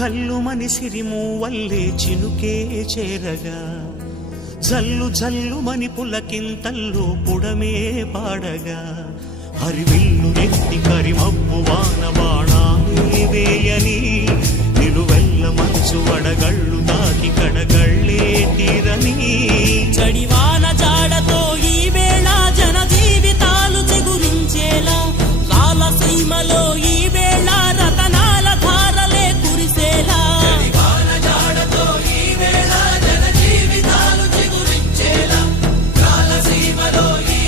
గల్లుమని సిరిమూవల్లే చినుకే చేరగా జల్లు జల్లుమని పులకింతల్లో పుడమే పాడగా హరివిల్లు నెత్తి కరిమబ్బు వాన బాణాలే వేయని నిలువెల్ల మంచు వడగళ్ళు తాకి కడగళ్ళే తీరని చడివాన జాడతో